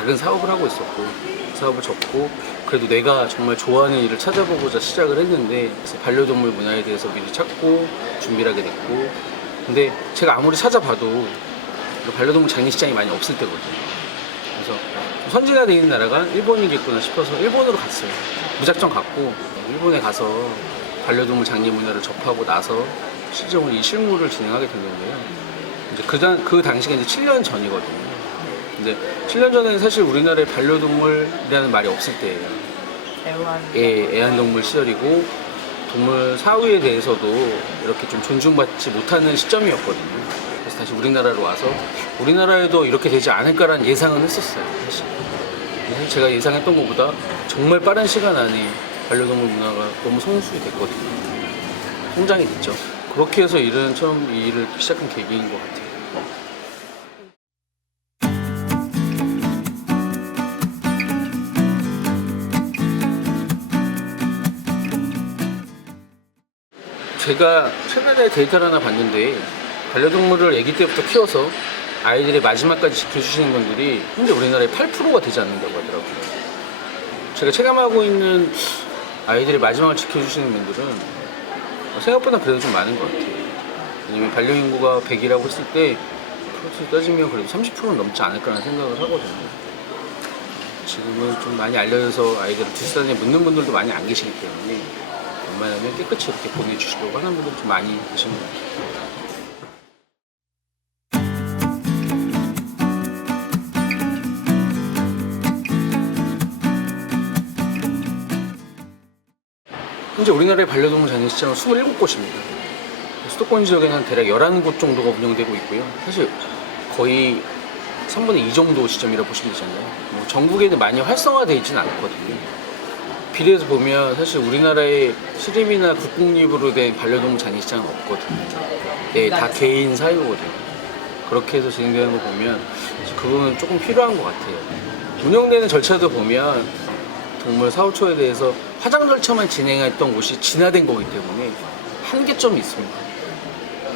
작은 사업을 하고 있었고 사업을 접고 그래도 내가 정말 좋아하는 일을 찾아보고자 시작을 했는데 반려동물 문화에 대해서 미리 찾고 준비를 하게 됐고 근데 제가 아무리 찾아봐도 반려동물 장례식장이 많이 없을 때거든요. 그래서 선진화되어 있는 나라가 일본이겠구나 싶어서 일본으로 갔어요. 무작정 갔고 일본에 가서 반려동물 장례 문화를 접하고 나서 실제로 이 실무를 진행하게 된 건데요. 이제 그 당시가 이제 7년 전이거든요. 근데 7년 전에는 사실 우리나라에 반려동물이라는 말이 없을 때예요. 애완동물 시절이고 동물 사후에 대해서도 이렇게 좀 존중받지 못하는 시점이었거든요. 그래서 다시 우리나라로 와서 우리나라에도 이렇게 되지 않을까라는 예상은 했었어요. 사실 제가 예상했던 것보다 정말 빠른 시간 안에 반려동물 문화가 너무 성숙이 됐거든요. 성장이 됐죠. 그렇게 해서 처음 이 일을 시작한 계기인 것 같아요. 제가 최근에 데이터를 하나 봤는데 반려동물을 아기 때부터 키워서 아이들의 마지막까지 지켜주시는 분들이 현재 우리나라의 8%가 되지 않는다고 하더라고요. 제가 체감하고 있는 아이들의 마지막을 지켜주시는 분들은 생각보다 그래도 좀 많은 것 같아요. 왜냐면 반려 인구가 100이라고 했을 때 프로트 따지면 그래도 30%는 넘지 않을까라는 생각을 하거든요. 지금은 좀 많이 알려져서 아이들을 뒷산에 묻는 분들도 많이 안 계시기 때문에 웬만하면 깨끗이 이렇게 보내주시려고 하는 분들 좀 많이 계신 것 같아요. 현재 우리나라의 반려동물 장례식장은 27곳입니다. 수도권 지역에는 한 대략 11곳 정도가 운영되고 있고요. 사실 거의 3분의 2 정도 지점이라고 보시면 되잖아요. 뭐 전국에는 많이 활성화되어 있지는 않거든요. 비례해서 보면 사실 우리나라에 시립이나 국공립으로 된 반려동물 장례식장은 없거든요. 네, 다 개인 사유거든요. 그렇게 해서 진행되는 거 보면 그거는 조금 필요한 것 같아요. 운영되는 절차도 보면 동물 사후초에 대해서 화장 절차만 진행했던 곳이 진화된 거기 때문에 한계점이 있습니다.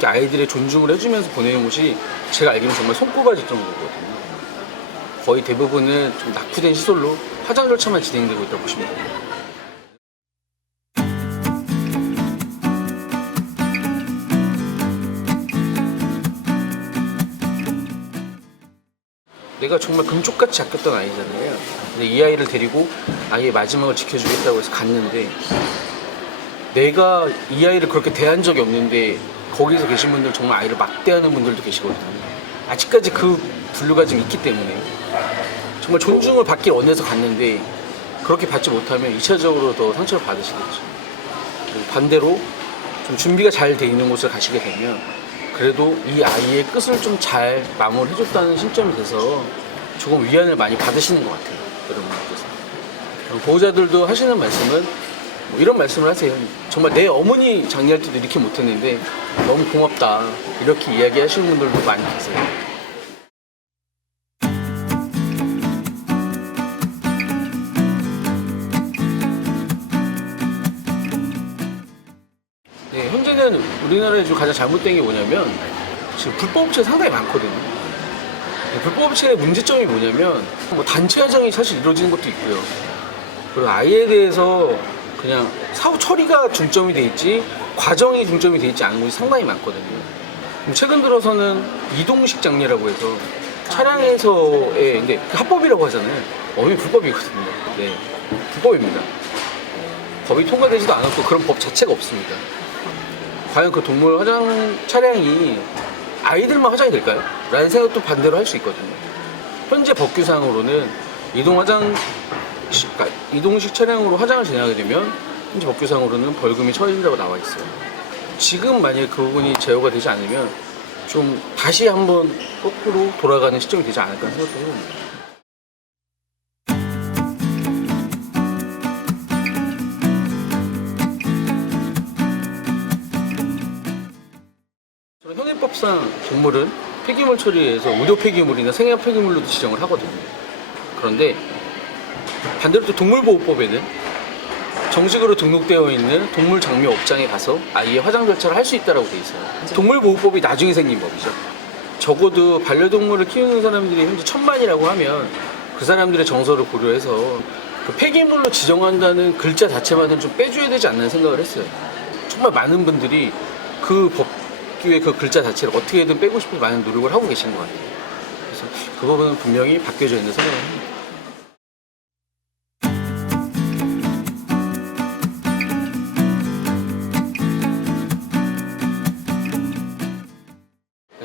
아이들의 존중을 해주면서 보내는 곳이 제가 알기로는 정말 손꼽아질 정도거든요. 거의 대부분은 좀 낙후된 시설로 화장 절차만 진행되고 있다고 보시면 됩니다. 내가 정말 금쪽같이 아꼈던 아이잖아요. 근데 이 아이를 데리고 아이의 마지막을 지켜주겠다고 해서 갔는데 내가 이 아이를 그렇게 대한 적이 없는데 거기서 계신 분들 정말 아이를 막대하는 분들도 계시거든요. 아직까지 그 분류가 좀 있기 때문에 정말 존중을 받길 원해서 갔는데 그렇게 받지 못하면 2차적으로 더 상처를 받으시겠죠. 반대로 좀 준비가 잘 돼 있는 곳을 가시게 되면 그래도 이 아이의 끝을 좀 잘 마무리해줬다는 신점이 돼서 조금 위안을 많이 받으시는 것 같아요. 여러분들께서. 보호자들도 하시는 말씀은 뭐 이런 말씀을 하세요. 정말 내 어머니 장례할 때도 이렇게 못했는데 너무 고맙다. 이렇게 이야기하시는 분들도 많이 계세요. 네, 현재는 우리나라에 좀 가장 잘못된 게 뭐냐면 지금 불법 업체가 상당히 많거든요. 불법 업체의 문제점이 뭐냐면 뭐 단체 화장이 사실 이루어지는 것도 있고요. 그리고 아이에 대해서 그냥 사후 처리가 중점이 돼 있지 과정이 중점이 돼 있지 않은 곳이 상당히 많거든요. 최근 들어서는 이동식 장례라고 해서 차량에서의 근데 합법이라고 하잖아요. 엄연히 불법이거든요. 네, 불법입니다. 법이 통과되지도 않았고 그런 법 자체가 없습니다. 과연 그 동물 화장 차량이 아이들만 화장이 될까요? 라는 생각도 반대로 할 수 있거든요. 현재 법규상으로는 이동식 차량으로 화장을 진행하게 되면 현재 법규상으로는 벌금이 처해진다고 나와 있어요. 지금 만약에 그 부분이 제어가 되지 않으면 좀 다시 한번 거꾸로 돌아가는 시점이 되지 않을까 생각을 합니다. 현행법상 동물은 폐기물 처리에서 의료 폐기물이나 생약 폐기물로도 지정을 하거든요. 그런데 반대로 또 동물보호법에는 정식으로 등록되어 있는 동물 장묘 업장에 가서 아이의 화장 절차를 할 수 있다고 돼 있어요. 동물보호법이 나중에 생긴 법이죠. 적어도 반려동물을 키우는 사람들이 현재 1000만이라고 하면 그 사람들의 정서를 고려해서 그 폐기물로 지정한다는 글자 자체만은 좀 빼줘야 되지 않나 생각을 했어요. 정말 많은 분들이 그 법규의 그 글자 자체를 어떻게든 빼고 싶은 많은 노력을 하고 계신 것 같아요. 그래서 그 부분은 분명히 바뀌어져야 된다고 생각을 합니다.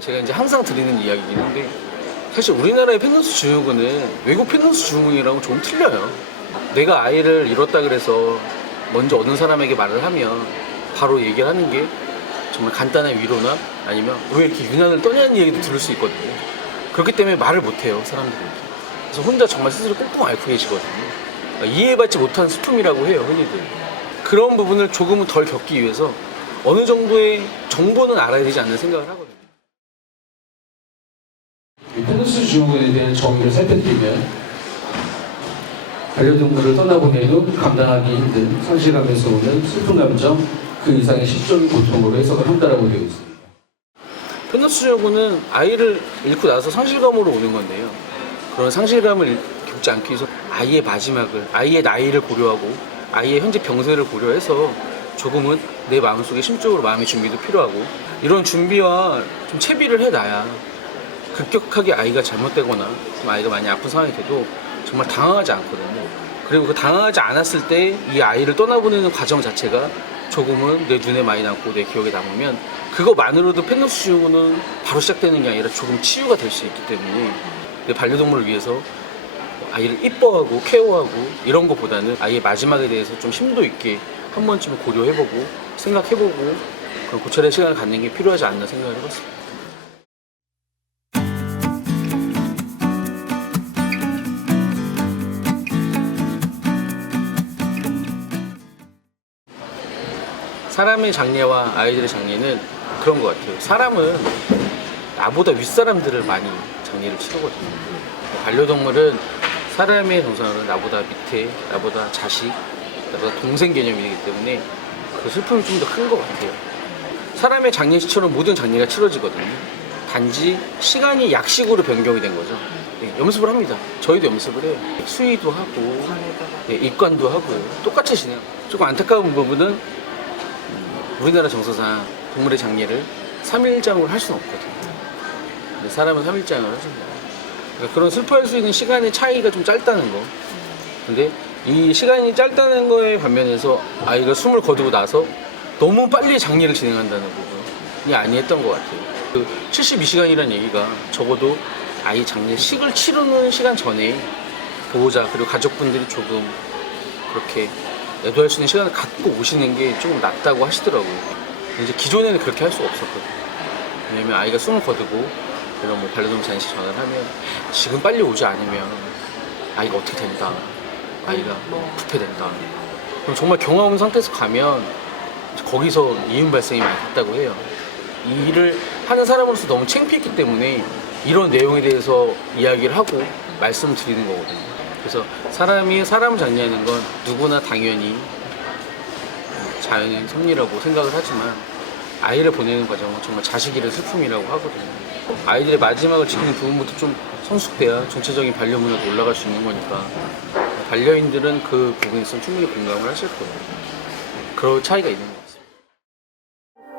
제가 이제 항상 드리는 이야기긴 한데, 사실 우리나라의 펜던스 증후군은 외국 펜던스 증후군이랑은 좀 틀려요. 내가 아이를 잃었다 그래서 먼저 어느 사람에게 말을 하면 바로 얘기를 하는 게 정말 간단한 위로나 아니면 왜 이렇게 유난을 떠냐는 얘기도 들을 수 있거든요. 그렇기 때문에 말을 못해요, 사람들이. 그래서 혼자 정말 스스로 꽁꽁 앓고 계시거든요. 이해받지 못한 슬픔이라고 해요, 흔히들. 그런 부분을 조금은 덜 겪기 위해서 어느 정도의 정보는 알아야 되지 않는 생각을 하거든요. 펜던스 증후군에 대한 정의를 살펴드리면, 반려동물을 떠나보내도 감당하기 힘든 상실감에서 오는 슬픈 감정, 그 이상의 심적인 고통으로 해석을 한다라고 되어 있습니다. 펜던스 증후군은 아이를 잃고 나서 상실감으로 오는 건데요. 그런 상실감을 겪지 않기 위해서 아이의 마지막을, 아이의 나이를 고려하고 아이의 현재 병세를 고려해서 조금은 내 마음속에 심적으로 마음의 준비도 필요하고, 이런 준비와 좀 채비를 해놔야 급격하게 아이가 잘못되거나 좀 아이가 많이 아픈 상황이 돼도 정말 당황하지 않거든요. 그리고 그 당황하지 않았을 때 이 아이를 떠나보내는 과정 자체가 조금은 내 눈에 많이 남고 내 기억에 남으면 그거만으로도 펜던스 증후군은 바로 시작되는 게 아니라 조금 치유가 될 수 있기 때문에, 내 반려동물을 위해서 아이를 이뻐하고 케어하고 이런 것보다는 아이의 마지막에 대해서 좀 심도 있게 한 번쯤 고려해보고 생각해보고 그런 고찰의 시간을 갖는 게 필요하지 않나 생각을 해봤습니다. 사람의 장례와 아이들의 장례는 그런 것 같아요. 사람은 나보다 윗사람들을 많이 장례를 치르거든요. 반려동물은 사람의 정서는 나보다 밑에, 나보다 자식, 나보다 동생 개념이기 때문에 그 슬픔이 좀 더 큰 것 같아요. 사람의 장례식처럼 모든 장례가 치러지거든요. 단지 시간이 약식으로 변경이 된 거죠. 염습을 합니다. 저희도 염습을 해요. 수의도 하고, 입관도 하고, 똑같이 지내요. 조금 안타까운 부분은 우리나라 정서상 동물의 장례를 3일장으로 할 수는 없거든요. 근데 사람은 3일장을 하십니다. 그러니까 그런 슬퍼할 수 있는 시간의 차이가 좀 짧다는 거. 근데 이 시간이 짧다는 거에 반면에서 아이가 숨을 거두고 나서 너무 빨리 장례를 진행한다는 부분이 아니었던 것 같아요. 그 72시간이라는 얘기가 적어도 아이 장례식을 치르는 시간 전에 보호자 그리고 가족분들이 조금 그렇게 애도할 수 있는 시간을 갖고 오시는 게 조금 낫다고 하시더라고요. 이제 기존에는 그렇게 할 수가 없었거든요. 왜냐면 아이가 숨을 거두고 이런 뭐 반려동물 잔치 전화를 하면 지금 빨리 오지 않으면 아이가 어떻게 된다, 아이가 부패된다. 그럼 정말 경험 없는 상태에서 가면 거기서 이윤 발생이 많이 갔다고 해요. 이 일을 하는 사람으로서 너무 창피했기 때문에 이런 내용에 대해서 이야기를 하고 말씀을 드리는 거거든요. 그래서 사람이 사람을 장례하는 건 누구나 당연히 자연의 섭리라고 생각을 하지만 아이를 보내는 과정은 정말 자식 잃은 슬픔이라고 하거든요. 아이들의 마지막을 지키는 부분부터 좀 성숙돼야 전체적인 반려 문화도 올라갈 수 있는 거니까 반려인들은 그 부분에 있어서 충분히 공감을 하실 거예요. 그런 차이가 있는 거예요.